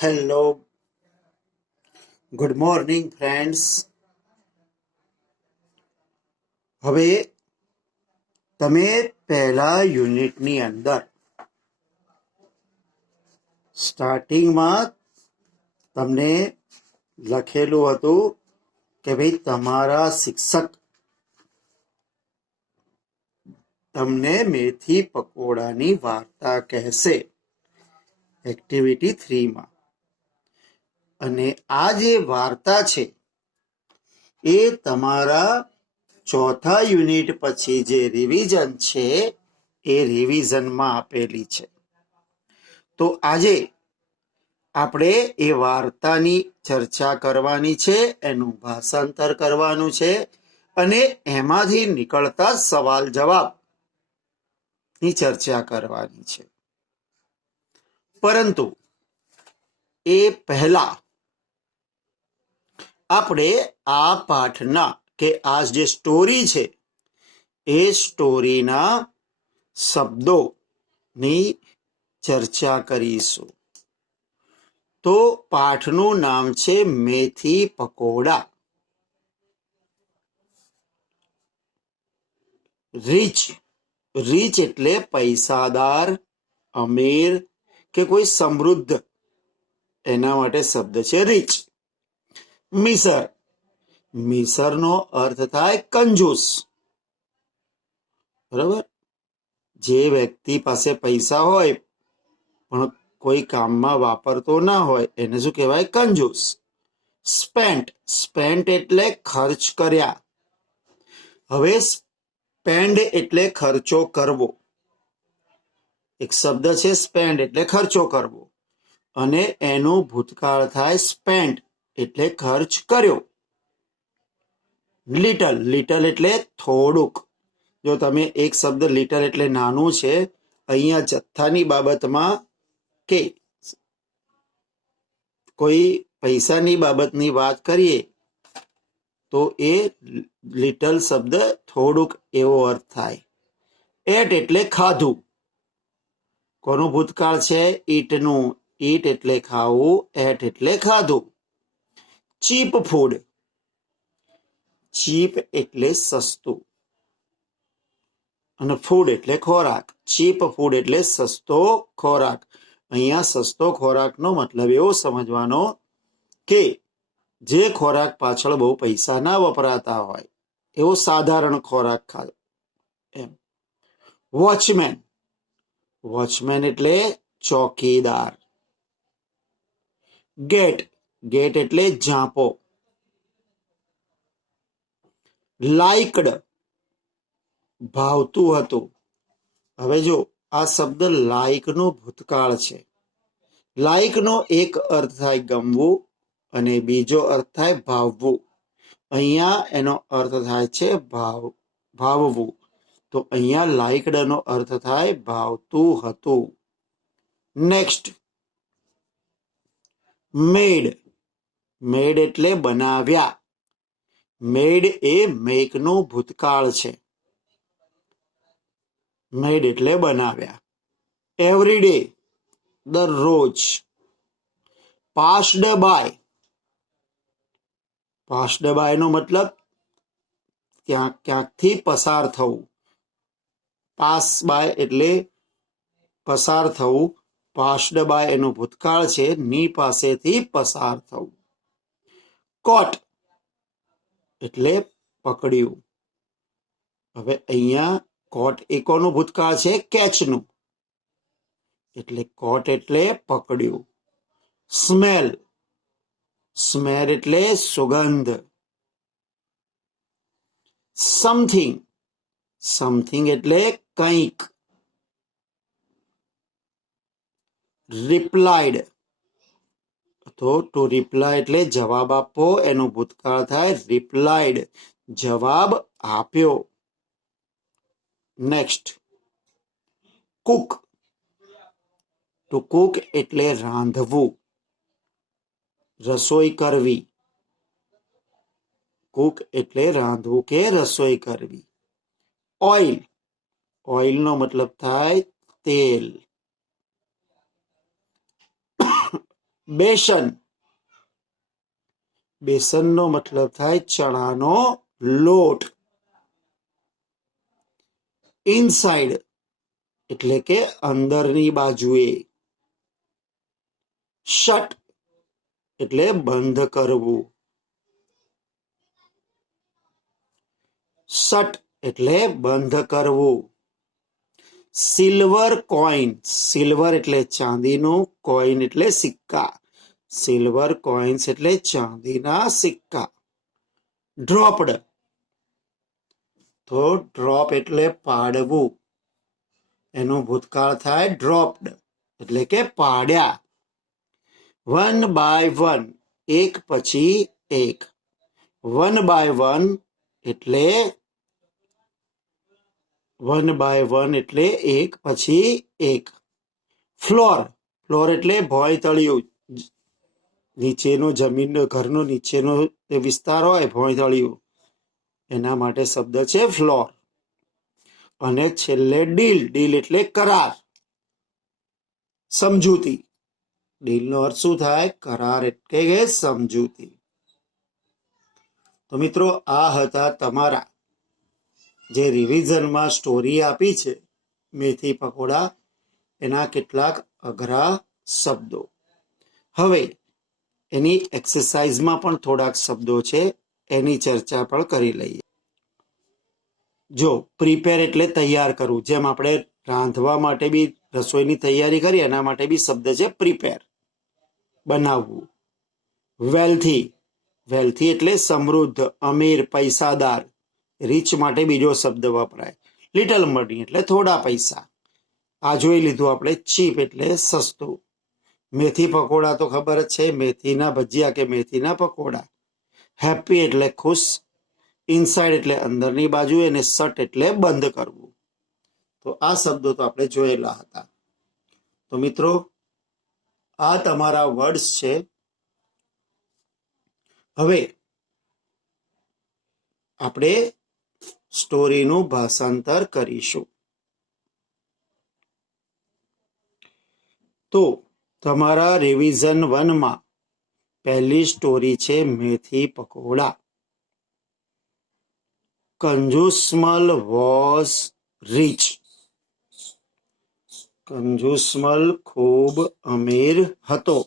Hello, good morning friends. હવે તમે પહેલા યુનિટની અંદર સ્ટાર્ટિંગમાં તમને લખેલું હતું કે ભાઈ તમારા શિક્ષક તમને મેથી પકોડાની વાર્તા કહેશે એક્ટિવિટી 3માં. અને આ જે વાર્તા છે એ તમારા ચોથા યુનિટ પછી જે રિવિઝન છે એ રિવિઝનમાં આપેલી છે. તો આજે આપણે એ વાર્તાની ચર્ચા કરવાની છે, એનું ભાષાંતર કરવાનું છે અને એમાંથી નીકળતા સવાલ જવાબની ચર્ચા કરવાની છે. પરંતુ એ પહેલા આપણે આ પાઠના કે આ જે સ્ટોરી છે એ સ્ટોરીના શબ્દોની ચર્ચા કરીશું. તો પાઠનું નામ છે મેથી પકોડા. રીચ એટલે પૈસાદાર, અમીર કે કોઈ સમૃદ્ધ, એના માટે શબ્દ છે રીચ. મિસરનો અર્થ થાય કંજૂસ. બરાબર? જે વ્યક્તિ પાસે પૈસા હોય પણ કોઈ કામમાં વાપરતો ના હોય એને શું કહેવાય? કંજૂસ. સ્પેન્ટ એટલે ખર્ચ કર્યા. હવે સ્પેન્ડ એટલે ખર્ચો કરવો. એક શબ્દ છે સ્પેન્ડ એટલે ખર્ચો કરવો અને એનું ભૂતકાળ થાય સ્પેન્ટ એટલે ખર્ચ કર્યો. લિટલ એટલે થોડુંક. જો તમે એક શબ્દ લિટલ એટલે નાનું છે, અહીંયા જથ્થાની બાબતમાં કે કોઈ પૈસાની બાબતની વાત કરીએ તો એ લિટલ શબ્દ થોડુંક એવો અર્થ થાય. એટ એટલે ખાધું. કોનું ભૂતકાળ છે? ઈટનું. ઈટ એટલે ખાવું, એટ એટલે ખાધું. ચીપ એટલે સસ્તું અને ફૂડ એટલે ખોરાક. ચીપ ફૂડ એટલે સસ્તો ખોરાક. અહીંયા સસ્તો ખોરાકનો મતલબ એવો સમજવાનો કે જે ખોરાક પાછળ બહુ પૈસા ના વપરાતા હોય, એવો સાધારણ ખોરાક ખાય એમ. વોચમેન એટલે ચોકીદાર. ગેટ એટલે ઝાંપો. લાઇકડ ભાવતું હતું. હવે જો આ શબ્દ લાઇકનું ભૂતકાળ છે. લાઇકનો એક અર્થ થાય ગમવું અને બીજો અર્થ થાય ભાવવું. અહીંયા એનો અર્થ થાય છે ભાવવું. તો અહીંયા લાઇકડનો અર્થ થાય ભાવતું હતું. નેક્સ્ટ, મેડ એટલે બનાવ્યા. મેડ એ મેકનું ભૂતકાળ છે. મેડ એટલે બનાવ્યા. એવરીડે દરરોજ. પાસ્ડ બાય નો મતલબ ક્યાંકથી પસાર થવું. પાસ બાય એટલે પસાર થવું. પાસ્ડ બાય એનું ભૂતકાળ છે, ની પાસેથી પસાર થવું. કોટ એટલે પકડ્યું. હવે અહીંયા કોટ એકોનું ભૂતકાળ છે? કેચનું. એટલે કોટ એટલે પકડ્યું. સ્મેલ એટલે સુગંધ. સમથિંગ એટલે કંઈક. રિપ્લાઇડ તો ટુ રિપ્લાય એટલે જવાબ આપવો, એનું ભૂતકાળ થાય રિપ્લાઇડ, જવાબ આપ્યો. નેક્સ્ટ, કુક એટલે રાંધવું, રસોઈ કરવી. કુક એટલે રાંધવું કે રસોઈ કરવી. ઓઇલનો મતલબ થાય તેલ. બેસન, બેસનનો મતલબ થાય ચણાનો લોટ. ઇનસાઇડ એટલે કે અંદરની બાજુએ. શટ એટલે બંધ કરવું. શટ એટલે બંધ કરવું. સિલ્વર કોઈન, સિલ્વર એટલે ચાંદીનું, કોઈન એટલે સિક્કા. સિલ્વર કોઈન્સ એટલે ચાંદીના સિક્કા. ડ્રોપ્ડ, તો ડ્રોપ એટલે પાડવું, એનું ભૂતકાળ થાય ડ્રોપ્ડ એટલે કે પાડ્યા. વન બાય વન, એક પછી એક. વન બાય વન એટલે એક પછી એક. ફ્લોર, ફ્લોર એટલે ભોંય તળિયું, નીચેનું જમીન, ઘરનો નીચેનો વિસ્તાર હોય ભોંય તળિયું, એના માટે શબ્દ છે ફ્લોર. અને છેલ્લે ડીલ, ડીલ એટલે કરાર, સમજૂતી. ડીલનો અર્થ શું થાય? કરાર એટલે કે સમજૂતી. તો મિત્રો, આ હતા તમારા જે રિવિઝનમાં સ્ટોરી આપી છે મેથી પકોડા, એના કેટલાક અઘરા શબ્દો. હવે એની એક્સરસાઇઝમાં પણ થોડાક શબ્દો છે, એની ચર્ચા પણ કરી લઈએ. જો પ્રિપેર એટલે તૈયાર કરવું, જેમ આપણે રાંધવા માટે બી રસોઈની તૈયારી કરીએ એના માટે બી શબ્દ છે પ્રિપેર, બનાવવું. વેલ્થી, વેલ્થી એટલે સમૃદ્ધ, અમીર, પૈસાદાર. રીચ માટે બીજો શબ્દ વપરાય. લિટલ મની એટલે થોડા પૈસા. આ જોઈ લીધું આપણે ચીપ એટલે સસ્તું. મેથી પકોડા તો ખબર જ છે, મેથીના ભજીયા કે મેથીના પકોડા. હેપી એટલે ખુશ. ઇનસાઇડ એટલે અંદરની બાજુ, અને શટ એટલે બંધ કરવું. તો આ શબ્દો તો આપણે જોયેલા હતા. તો મિત્રો, આ તમારા વર્ડ્સ છે. હવે આપણે સ્ટોરીનું ભાષાંતર કરીશું. તો તમારા રિવિઝન 1માં પહેલી સ્ટોરી છે મેથી પકોડા. Kanjusmal was rich. કંજુસમલ ખૂબ અમીર હતો,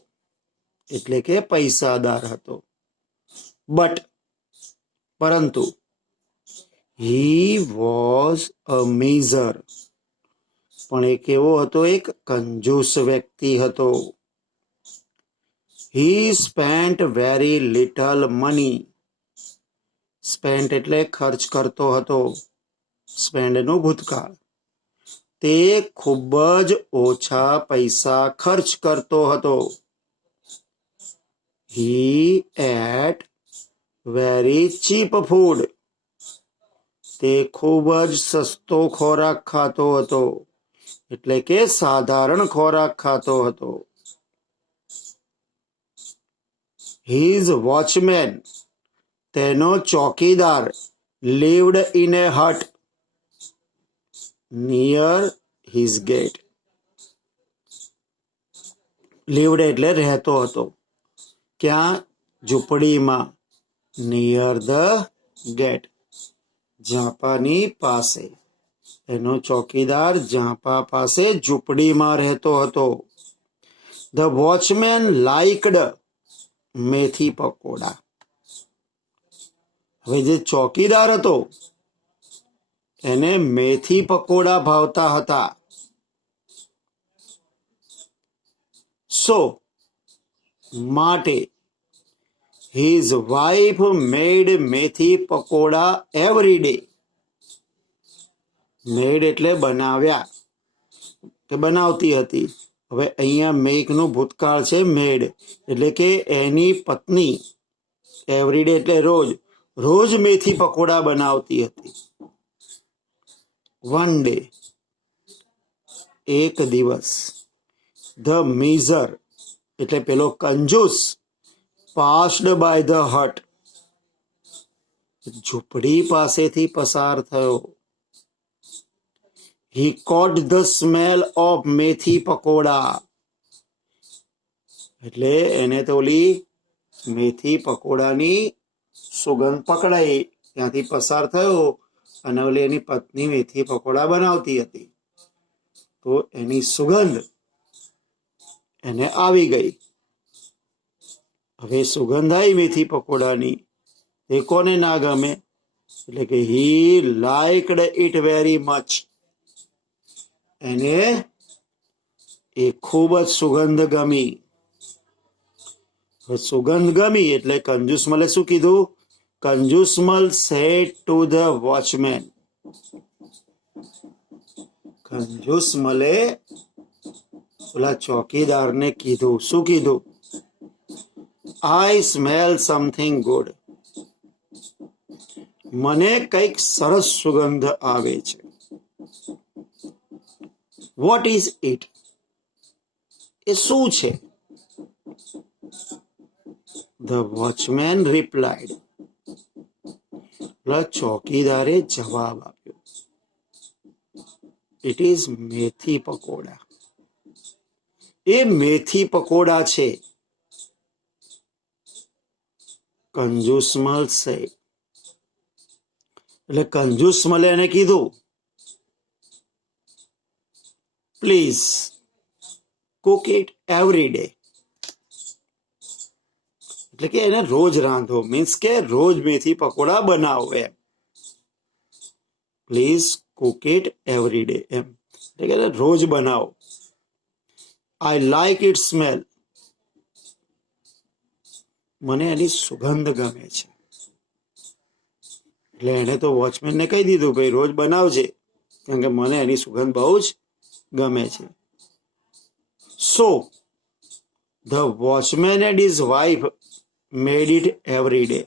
એટલે કે પૈસાદાર હતો. બટ પરંતુ, હી વોઝ અ મિઝર, પણ એ કેવો હતો? એક કંજૂસ વ્યક્તિ હતો. He spent very little money. Spent એટલે ખર્ચ કરતો હતો, સ્પેન્ડનું ભૂતકાળ. તે ખૂબ જ ઓછા પૈસા ખર્ચ કરતો હતો. હી એટ વેરી ચીપ ફૂડ. તે ખૂબ જ સસ્તો ખોરાક ખાતો હતો, એટલે કે સાધારણ ખોરાક ખાતો હતો. હિઝ વોચમેન, તેનો ચોકીદાર, lived in a hut near his gate. lived એટલે રહેતો હતો, ક્યાં? ઝૂંપડીમાં. નિયર ધ ગેટ, ઝાંપાની પાસે. એનો ચોકીદાર ઝાંપા પાસે ઝૂંપડીમાં રહેતો હતો. The watchman liked methi pakoda. હવે જે ચોકીદાર હતો એને મેથી પકોડા ભાવતા હતા. સો માટે his wife made મેથી પકોડા every day. મેડ એટલે બનાવ્યા કે બનાવતી હતી. હવે અહીંયા મેકનું ભૂતકાળ છે મેડ, એટલે કે એની પત્ની. એવરી ડે એટલે રોજ, રોજ મેથી પકોડા બનાવતી હતી. વન ડે એક દિવસ. ધ મિઝર એટલે પેલો કંજૂસ પાસ્ડ બાય ધ હટ, ઝૂંપડી પાસેથી પસાર થયો. He caught the smell of મેથી પકોડા. એટલે એને તો ઓલી મેથી પકોડાની સુગંધ પકડાઈ, ત્યાંથી પસાર થયો અને ઓલી એની પત્ની મેથી પકોડા બનાવતી હતી, તો એની સુગંધ એને આવી ગઈ. હવે સુગંધ આવી મેથી પકોડાની, એ કોને ના ગમે? એટલે કે હી લાઇકડ ઇટ વેરી મચ. એને એ ખૂબ જ સુગંધ ગમી. સુગંધ ગમી એટલે કંજુસમલે શું કીધું? Kanjusmal said to the watchman. કંજુસમલે ઓલા ચોકીદારને કીધું, શું કીધું? I smell something good. મને કંઈક સરસ સુગંધ આવે છે. What is it? એ શું છે? The watchman replied. ચોકીદારે જવાબ આપ્યો, ઇટ ઇઝ મેથી પકોડા. એ મેથી પકોડા છે. કંજુસમલ said. એટલે કંજુસમલે એને કીધું, please cook it every day. એટલે કે એને રોજ રાંધો, મીન્સ કે રોજ મેથી પકોડા બનાવો એમ. Please cook it every day એમ, એટલે કે રોજ બનાવો. I like it smell. મને એની સુગંધ ગમે છે. એટલે એને તો વોચમેનને કહી દીધું, ભાઈ રોજ બનાવજે, કારણ કે મને એની સુગંધ બહુ જ ગમે છે. So the watchman and his wife made it every day.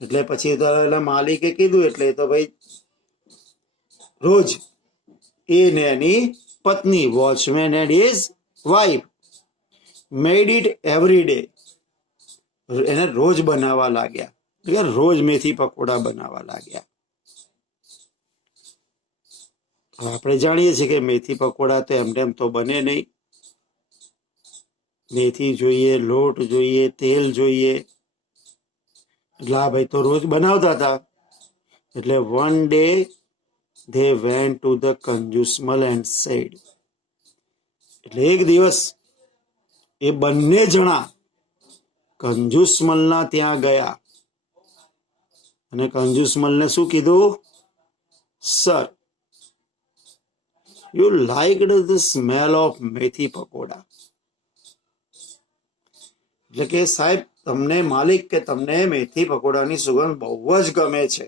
એટલે પછી તો એના માલિકે કીધું, એટલે તો ભાઈ રોજ એને એની પત્ની, watchman and his wife made it every day, એને રોજ બનાવવા લાગ્યા, એટલે રોજ મેથી પકોડા બનાવવા લાગ્યા. આપણે જાણીએ છીએ કે મેથી પકોડા તો એમ તો બને નહીં. મેથી જોઈએ, લોટ જોઈએ, તેલ જોઈએ. એટલે આ ભાઈ તો રોજ બનાવતા હતા. એટલે one day they went to the Kanjusmal and said. એટલે એક દિવસ એ બંને જણા કંજુસમલના ત્યાં ગયા અને કંજુસમલને શું કીધું? Sir, you liked the smell of મેથી પકોડા. એટલે કે સાહેબ, તમને માલિક કે તમને મેથી પકોડાની સુગંધ બહુ જ ગમે છે.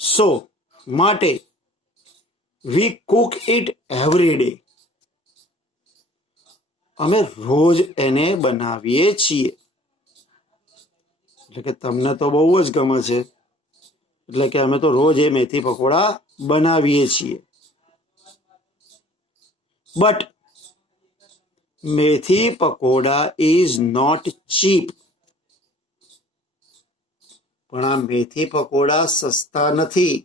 સો માટે વી કુક ઇટ એવરી ડે. અમે રોજ એને બનાવીએ છીએ. એટલે કે તમને તો બહુ જ ગમે છે, એટલે કે અમે તો રોજ એ મેથી પકોડા બનાવીએ છીએ. બટ મેથી પકોડા ઇઝ નોટ ચીપ. પણ આ મેથી પકોડા સસ્તા નથી.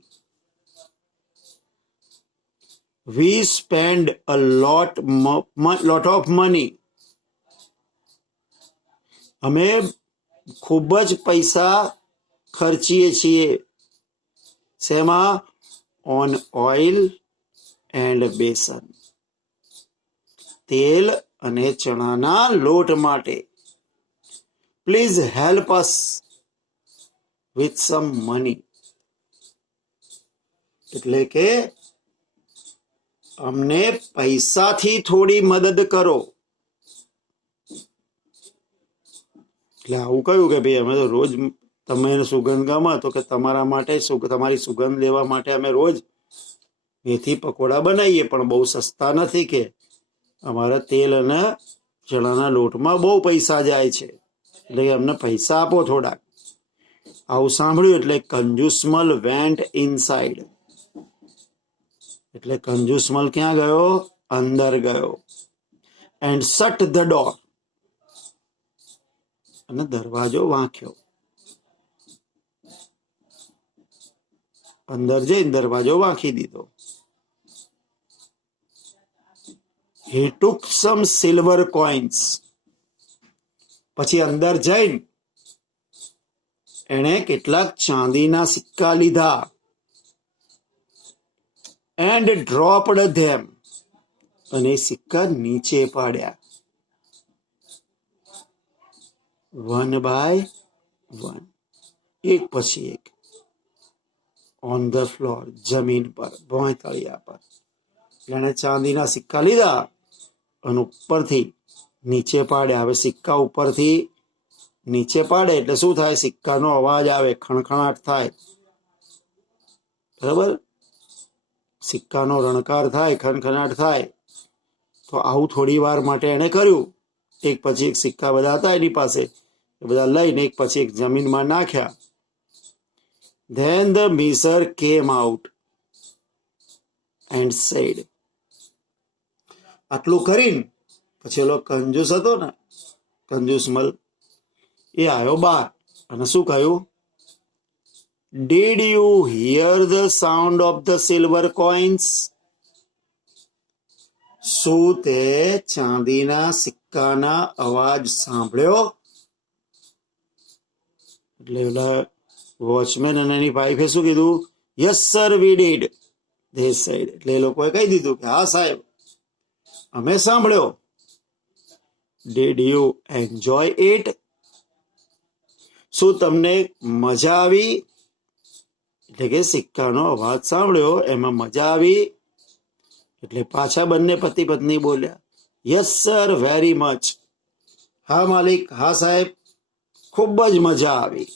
We spend a lot of money. અમે ખૂબ જ પૈસા ખર્ચીએ છીએ. શેમાં? On oil and besan. તેલ અને ચણાના લોટ માટે. Please help us with some money. એટલે કે અમને પૈસાથી થોડી મદદ કરો. એટલે આવું કહ્યું કે ભાઈ અમે તો રોજ, તમે સુગંધ ગમે તો કે તમારા માટે, તમારી સુગંધ લેવા માટે અમે રોજ મેથી પકોડા બનાવીએ, પણ બહુ સસ્તા નથી, કે અમારા તેલ અને ચણાના લોટમાં બહુ પૈસા જાય છે, એટલે કે અમને પૈસા આપો થોડાક. આવું સાંભળ્યું એટલે કંજુસમલ વેન્ટ ઇનસાઇડ. એટલે કંજુસમલ ક્યાં ગયો? અંદર ગયો. And shirt the door. અને દરવાજો વાંખ્યો. અંદર જઈને દરવાજો વાંખી દીધો. he took some silver coins. પછી અંદર જઈને એણે કેટલાક ચાંદીના સિક્કા લીધા. and dropped them. અને સિક્કા નીચે પાડ્યા. one by one. એક પછી એક. on the floor. જમીન પર, ભોંયતળિયા પર. એણે ચાંદીના સિક્કા લીધા અને ઉપરથી નીચે પાડ્યા. હવે સિક્કા ઉપરથી નીચે પાડે એટલે શું થાય? સિક્કાનો અવાજ આવે, ખણખણાટ થાય. બરાબર? સિક્કાનો રણકાર થાય, ખણખણાટ થાય. તો આવું થોડી વાર માટે એણે કર્યું. એક પછી એક સિક્કા બધા હતા એની પાસે, એ બધા લઈને એક પછી એક જમીનમાં નાખ્યા. Then the miser came out and said. આટલું કરીને પછી એલો કંજૂસ હતો ને, કંજૂસમલ, એ આવ્યો બહાર અને શું કહ્યું? Did you hear the sound of the silver coins? શું તે ચાંદીના સિક્કાના અવાજ સાંભળ્યો? એટલે ઓલા વોચમેન અને એની વાઈફે શું કીધું? Yes sir we did, they sad. એટલે એ લોકોએ કહી દીધું કે હા સાહેબ, અમે સાંભળ્યો. Did you enjoy it? શું તમને મજા આવી? એટલે કે સિક્કાનો અવાજ સાંભળ્યો, એમાં મજા આવી. એટલે પાછા બંને પતિ પત્ની બોલ્યા, યસ સર વેરી મચ. હા માલિક, હા સાહેબ, ખૂબ જ મજા આવી.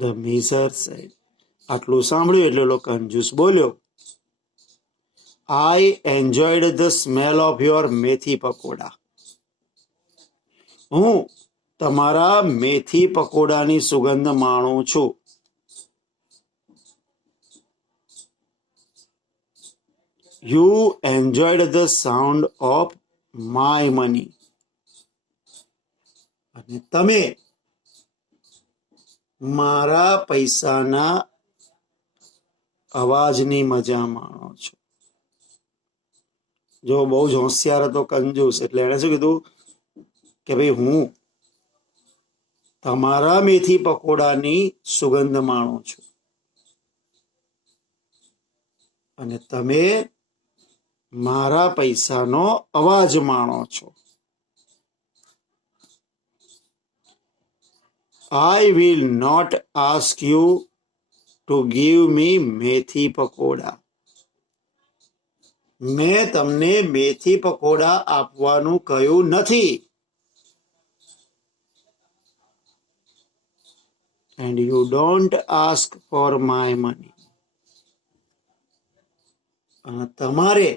The miser said. આટલું સાંભળ્યું એટલે લોકો કંજૂસ બોલ્યો, I enjoyed the smell of your મેથી પકોડા. હું તમારા મેથી પકોડાની સુગંધ માણું છું. You enjoyed the sound of my money. અને તમે મારા પૈસાના અવાજની મજા માણો છો. જો બહુ જ હોશિયાર હતો કંજૂસ, એટલે એણે શું કીધું કે ભાઈ હું તમારા મેથી પકોડાની સુગંધ માણું છું અને તમે મારા પૈસાનો અવાજ માણો છો. I will not ask you to give me મેથી પકોડા. મેં તમને મેથી પકોડા આપવાનું કહ્યું નથી. And you don't ask for my money. અને તમારે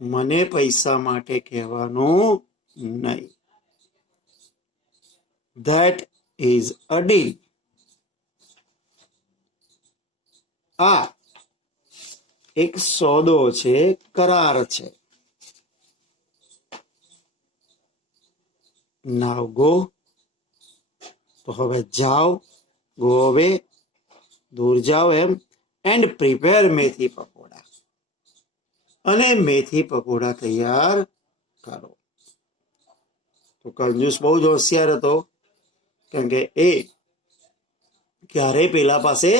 મને પૈસા માટે કહેવાનું નહીં. That is a deal. આ એક સોદો છે, કરાર છે. Now go. તો હવે જાઓ, go away, દૂર જાઓ એમ. And prepare મેથી પકોડા. અને મેથી પકોડા તૈયાર કરો. તો કંજૂસ બહુ જ હોશિયાર હતો, કેમ કે એ ક્યારેય પેલા પાસે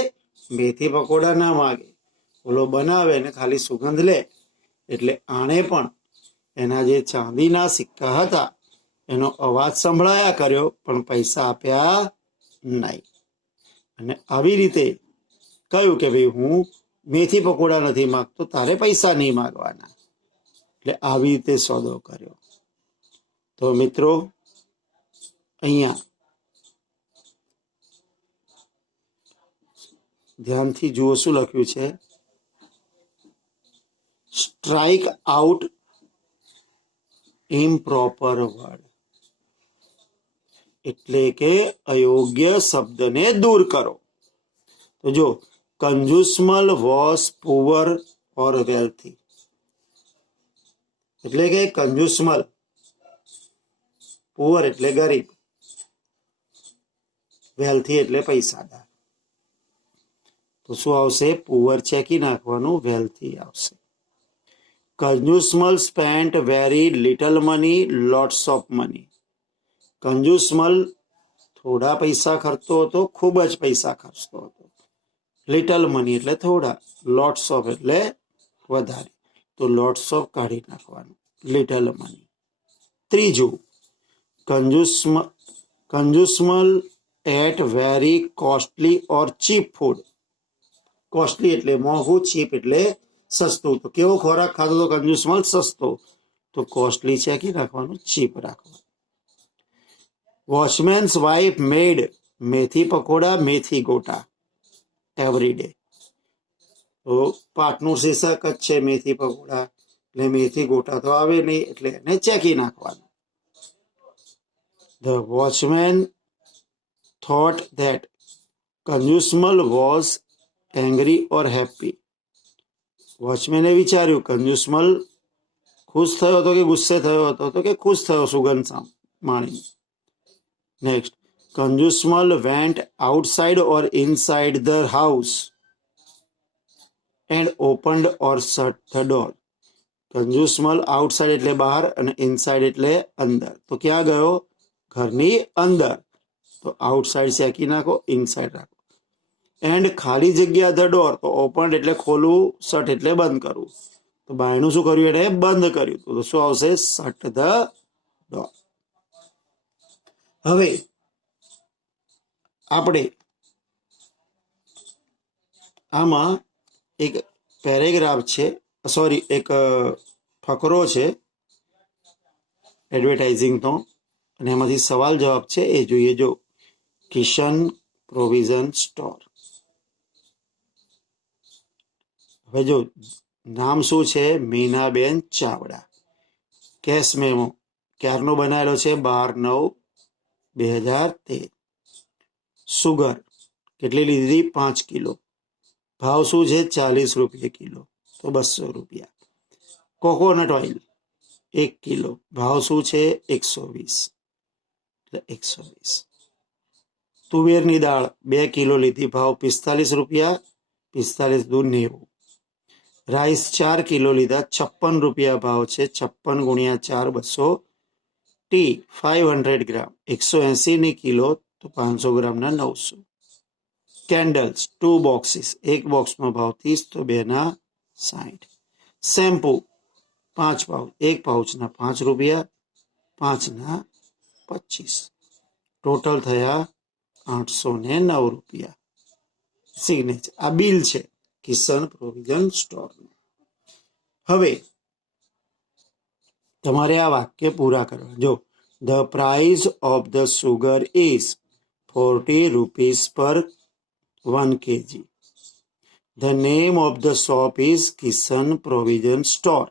મેથી પકોડા ના માગે. ઓલો બનાવે ને ખાલી સુગંધ લે. એટલે આણે પણ એના જે ચાંદીના સિક્કા હતા એનો અવાજ સંભળાયા કર્યો, પણ પૈસા આપ્યા નહીં. અને આવી રીતે કહ્યું કે ભાઈ હું મેથી પકોડા નથી માગતો, તારે પૈસા નહીં માગવાના. એટલે આવી રીતે સોદો કર્યો. તો મિત્રો, અહીંયા ધ્યાનથી જુઓ શું લખ્યું છે. Strike out improper word. એટલે કે અયોગ્ય શબ્દને દૂર કરો. તો જો કંજુસમલ વોઝ પુઅર ઓર વેલ્થી. એટલે કે કંજુસમલ, પુઅર એટલે ગરીબ, વેલ્થી એટલે પૈસાદાર. તો શું આવશે? પુઅર ચેકી નાખવાનું, વેલ્થી આવશે. Kanjusmal spent very little money, lots of money. Kanjusmal થોડા પૈસા ખર્ચતો હતો, ખૂબ જ પૈસા ખર્ચતો હતો. લિટલ મની એટલે થોડા, લોટ્સ ઓફ એટલે વધારે. તો લોટ્સ ઓફ કાઢી નાખવાનું, લિટલ મની. ત્રીજું, Kanjusmal eat very costly or cheap food. Costly એટલે મોંઘું, ચીપ એટલે સસ્તું. તો કેવો ખોરાક ખાધો તો કંજુસમલ? સસ્તો. તો કોસ્ટલી ચેકી નાખવાનું, ચીપ રાખવાનું. વોચમેન્સ વાઇફ મેડ મેથી પકોડા, મેથી ગોટા એવરી ડે. તો પાઠનું શીર્ષક જ છે મેથી પકોડા, એટલે મેથી ગોટા તો આવે નહીં, એટલે એને ચેકી નાખવાનું. The watchman thought that Conjusmal was angry or happy. વોચમેને વિચાર્યું કંજુસમલ ખુશ થયો હતો કે ગુસ્સે થયો હતો? તો કે ખુશ થયો સુગંધ માણી. Next, Kanjusmal vent outside or inside the house and opened or shirt the door. Kanjusmal outside એટલે બહાર અને ઇનસાઇડ એટલે અંદર. તો ક્યાં ગયો? ઘરની અંદર. તો આઉટસાઇડ શેકી નાખો, ઇનસાઇડ રાખો. એન્ડ ખાલી જગ્યા ધ ડોર, તો ઓપન એટલે ખોલવું, શટ એટલે બંધ કરવું. તો બાયણું શું કર્યું? એને બંધ કર્યું. તો શું આવશે? Shirt the door. હવે આપણે આમાં એક પેરેગ્રાફ છે, સોરી, એક ફકરો છે એડવર્ટાઇઝિંગનો, અને એમાંથી સવાલ જવાબ છે એ જોઈએ. જો, કિશન પ્રોવિઝન સ્ટોર. હવે જો, નામ શું છે? મીનાબેન ચાવડા. કેશ મેમો ક્યારનો બનાવેલો છે? 12/9/2013. સુગર કેટલી લીધી? 5 કિલો. ભાવ શું છે? 40 રૂપિયા કિલો, તો 200 રૂપિયા. કોકોનટ ઓઇલ 1 કિલો, ભાવ શું છે? 120, એટલે 120. તુવેરની દાળ 2 કિલો લીધી, ભાવ 45 રૂપિયા, 45 દૂ 90. રાઈસ 4 કિલો લીધા, 56 રૂપિયા ભાવ છે, 56 × 4 200. ટી 500 ગ્રામ 180 કિલો, તો 500 ગ્રામના 900. કેન્ડલ્સ 2 બોક્સીસ, એક બોક્સનો ભાવ 30, તો 2ના 60. શેમ્પુ 5 પાઉચ, એક પાઉચના 5 રૂપિયા, 5ના 25. ટોટલ થયા 809 રૂપિયા. સિગ્નેચર. આ બિલ છે કિશન પ્રોવિઝન સ્ટોરનું. હવે તમારે આ વાક્ય પૂરા કરવા. જો, the price of the sugar is 40 rupees per 1 kg. The name of the shop is Kishan Provision Store.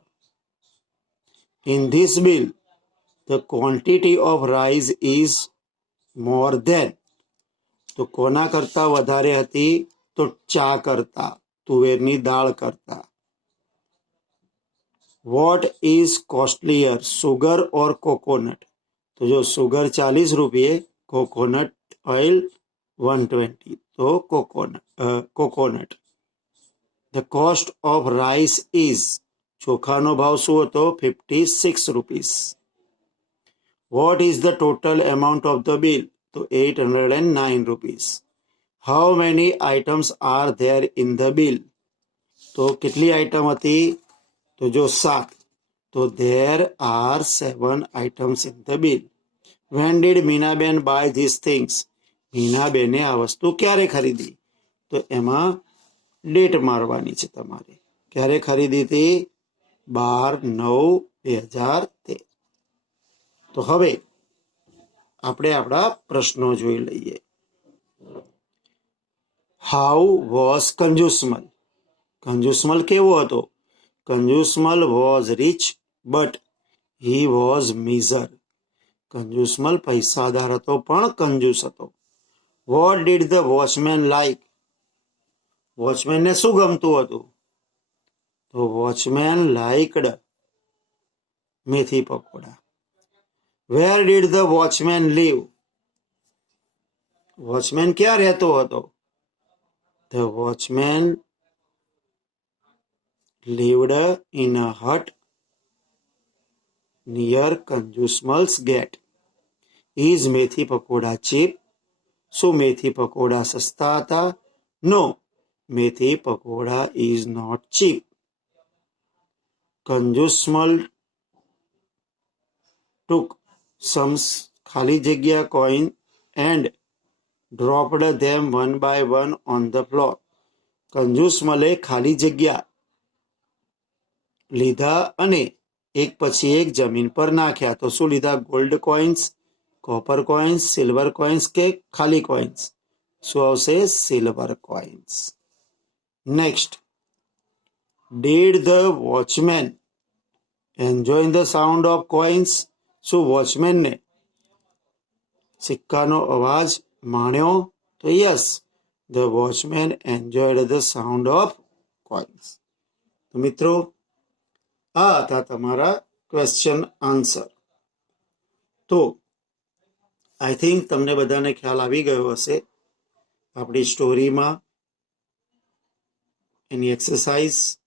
In this bill, the quantity of rice is more than. તો કોના કરતા વધારે હતી? તો ચા કરતા, તુવેરની દાળ કરતા. What is costlier, sugar or coconut? તો જો, સુગર 40 રૂપિયે, કોકોનટ ઓઇલ 120, તો coconut. The cost of rice is, ચોખાનો ભાવ શું હતો? 56 rupees. What is the total amount of the bill? તો 809 rupees. How many items are there in the bill? તો કેટલી આઈટમ હતી? તો જો 7. તો there are 7 items in the bill. When did Minaben buy these things? મીનાબેને આ વસ્તુ ક્યારે ખરીદી? તો એમાં ડેટ મારવાની છે તમારે. ક્યારે ખરીદી હતી? 12/9/2013. તો હવે આપણે આપણા પ્રશ્નો જોઈ લઈએ. How was Kanjusmal? કંજુસમલ કેવો હતો? Kanjusmal was rich but he was miser. Kanjusmal પૈસાદાર હતો પણ કંજૂસ હતો. What did the watchman like? વોચમેનને શું ગમતું હતું? તો watchman liked methi pakoda. Where did the watchman live? Watchman ક્યાં રહેતો હતો? The watchman lived in a hut near Consumel's gate. Is મેથી પકોડા cheap? શું મેથી પકોડા સસ્તા હતા? No, મેથી pakoda is not cheap. Consumal took some ખાલી જગ્યા coin and dropped them one by one on the floor. કંજુસમલે ખાલી જગ્યા લીધા અને એક પછી એક જમીન પર નાખ્યા. તો શું લીધા? Gold coins, copper coins, silver coins કે ખાલી કોઇન્સ? શું આવશે? Silver coins. Next, did the watchman enjoy the sound of coins? શું વોચમેનને સિક્કાનો અવાજ માણ્યો? તો yes, the watchman enjoyed the sound of coins. તો મિત્રો, આ હતા તમારા ક્વેશ્ચન આન્સર. તો આઈ થિંક તમને બધાને ખ્યાલ આવી ગયો હશે આપણી સ્ટોરીમાં એની એક્સરસાઇઝ.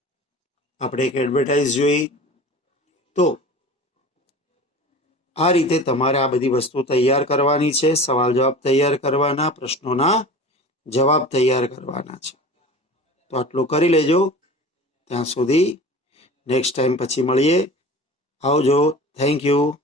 આપણે એક એડવર્ટાઇઝ જોઈ. તો આ રીતે તમારે આ બધી વસ્તુ તૈયાર કરવાની છે. સવાલ જવાબ તૈયાર કરવાના, પ્રશ્નોના જવાબ તૈયાર કરવાના છે. તો આટલું કરી લેજો. ત્યાં સુધી નેક્સ્ટ ટાઈમ પછી મળીએ. આવજો. Thank you.